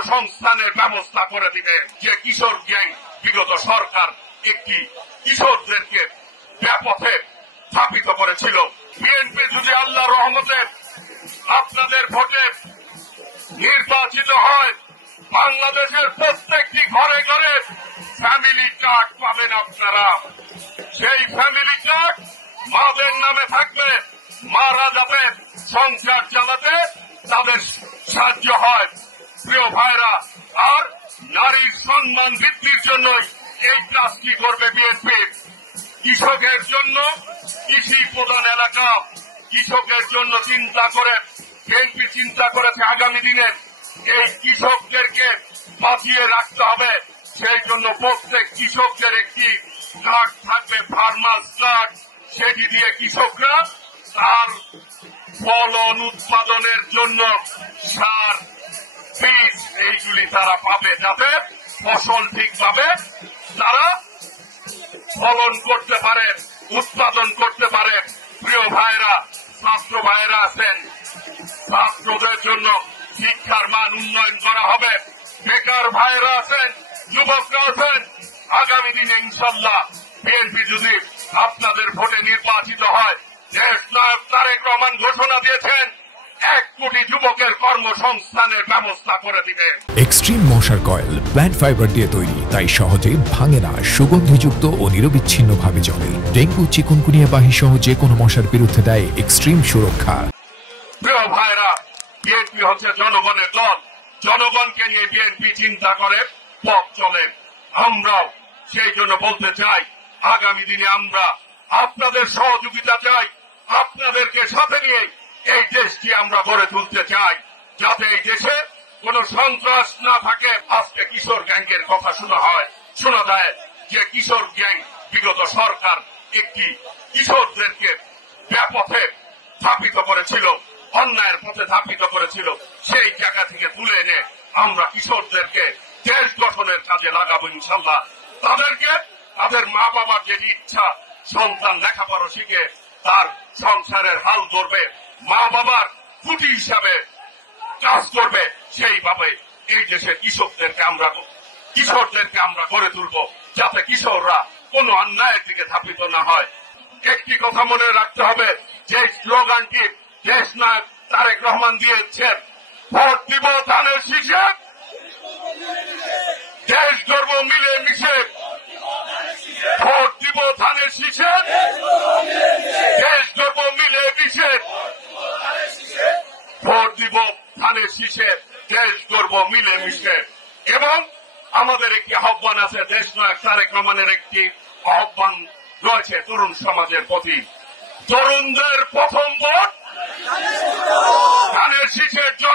কর্মসংস্থানের ব্যবস্থা করে দিবে। যে কিশোর গ্যাং বিগত সরকার একটি কিশোরদেরকে ব্যাপকে স্থাপিত করেছিল। বিএনপি যদি আল্লাহর রহমতে আপনাদের ভোটে নির্বাচিত হয়, বাংলাদেশের প্রত্যেকটি ঘরে ঘরে ফ্যামিলি কার্ড পাবেন আপনারা। সেই ফ্যামিলি কার্ড মাদের নামে থাকবে, মারা যাবে সংসার চালাতে, তাদের সাহায্য হয়। প্রিয় ভাইরা, আর নারীর সম্মান বৃদ্ধির জন্যই এই কাজটি করবে বিএনপি। কৃষকের জন্য কৃষি প্রধান এলাকা, কৃষকের জন্য চিন্তা করে বিএনপি চিন্তা করেছে আগামী দিনে এই কৃষকদেরকে বাঁচিয়ে রাখতে হবে। সেই জন্য প্রত্যেক কৃষকদের একটি কার্ড থাকবে, ফার্মার্স কার্ড। সেটি দিয়ে কৃষকরা তার ফলন উৎপাদনের জন্য সার, বীজ এইগুলি তারা পাবে, যাতে ফসল ঠিকভাবে তারা ফলন করতে পারে, উৎপাদন করতে পারে। প্রিয় ভাইরা, ছাত্র ভাইরা আছেন, ছাত্রদের জন্য শিক্ষার মান উন্নয়ন করা হবে। বেকার ভাইরা আছেন, যুবকরা আছেন, আগামী দিনে ইনশাল্লাহ বিএনপি যদি আপনাদের ভোটে নির্বাচিত হয়, দেশ নায়ক তারেক রহমান ঘোষণা দিয়েছেন 1 কোটি যুবকের কর্মসংস্থানের ব্যবস্থা করে দিবে। এক্সট্রিম মশার কয়েল প্ল্যান্ট ফাইবার দিয়ে তৈরি, তাই সহজে ভাঙে না, সুগন্ধিযুক্ত ও নিরবিচ্ছিন্ন ভাবে জ্বলে। ডেঙ্গু, চিকুনগুনিয়া বাহি সহ যে কোনো মশার বিরুদ্ধে দেয় এক্সট্রিম সুরক্ষা। প্রিয় ভাইরা, বিএনপি হচ্ছে জনগণের দল। জনগণকে নিয়ে বিএনপি চিন্তা করে পথ চলে। আমরাও সেই জন্য বলতে চাই, আগামী দিনে আমরা আপনাদের সহযোগিতা চাই। আপনাদেরকে সাথে নিয়ে এই দেশটি আমরা গড়ে তুলতে চাই, যাতে এই দেশে কোন সন্ত্রাস না থাকে। আজকে কিশোর গ্যাংয়ের কথা শোনা যায়, যে কিশোর গ্যাং বিগত সরকার একটি কিশোরদেরকে ব্যাপকে স্থাপিত করেছিল, অন্যায়ের পথে স্থাপিত করেছিল। সেই জায়গা থেকে তুলে এনে আমরা কিশোরদেরকে দেশ গঠনের কাজে লাগাবো ইনশাল্লাহ। তাদেরকে তাদের মা বাবার যেটি ইচ্ছা, সন্তান লেখাপড়া শিখে তার সংসারের হাল ধরবে, মা বাবার খুঁটি হিসাবে কাজ করবে, সেইভাবে এই দেশের কিশোরদেরকে আমরা গড়ে তুলব, যাতে কিশোররা কোন অন্যায়ের দিকে ধাবিত না হয়। একটি কথা মনে রাখতে হবে, যে স্লোগানটি দেশ নায়ক তারেক রহমান দিয়েছেন, ভোট দিব ধানের শীষে, দেশ গর্ব মিলে মিশে। ভোট দিব ধানের শীষে, দেশ গর্ব মিলে মিশে। ভোট দিব ধানের শীষে, দেশ গর্ব মিলে মিশে। এবং আমাদের একটি আহ্বান আছে, দেশ নায়ক তারেক রহমানের একটি আহ্বান রয়েছে তরুণ সমাজের প্রতি। তরুণদের প্রথম ভোট ধানের শীষের জন্য।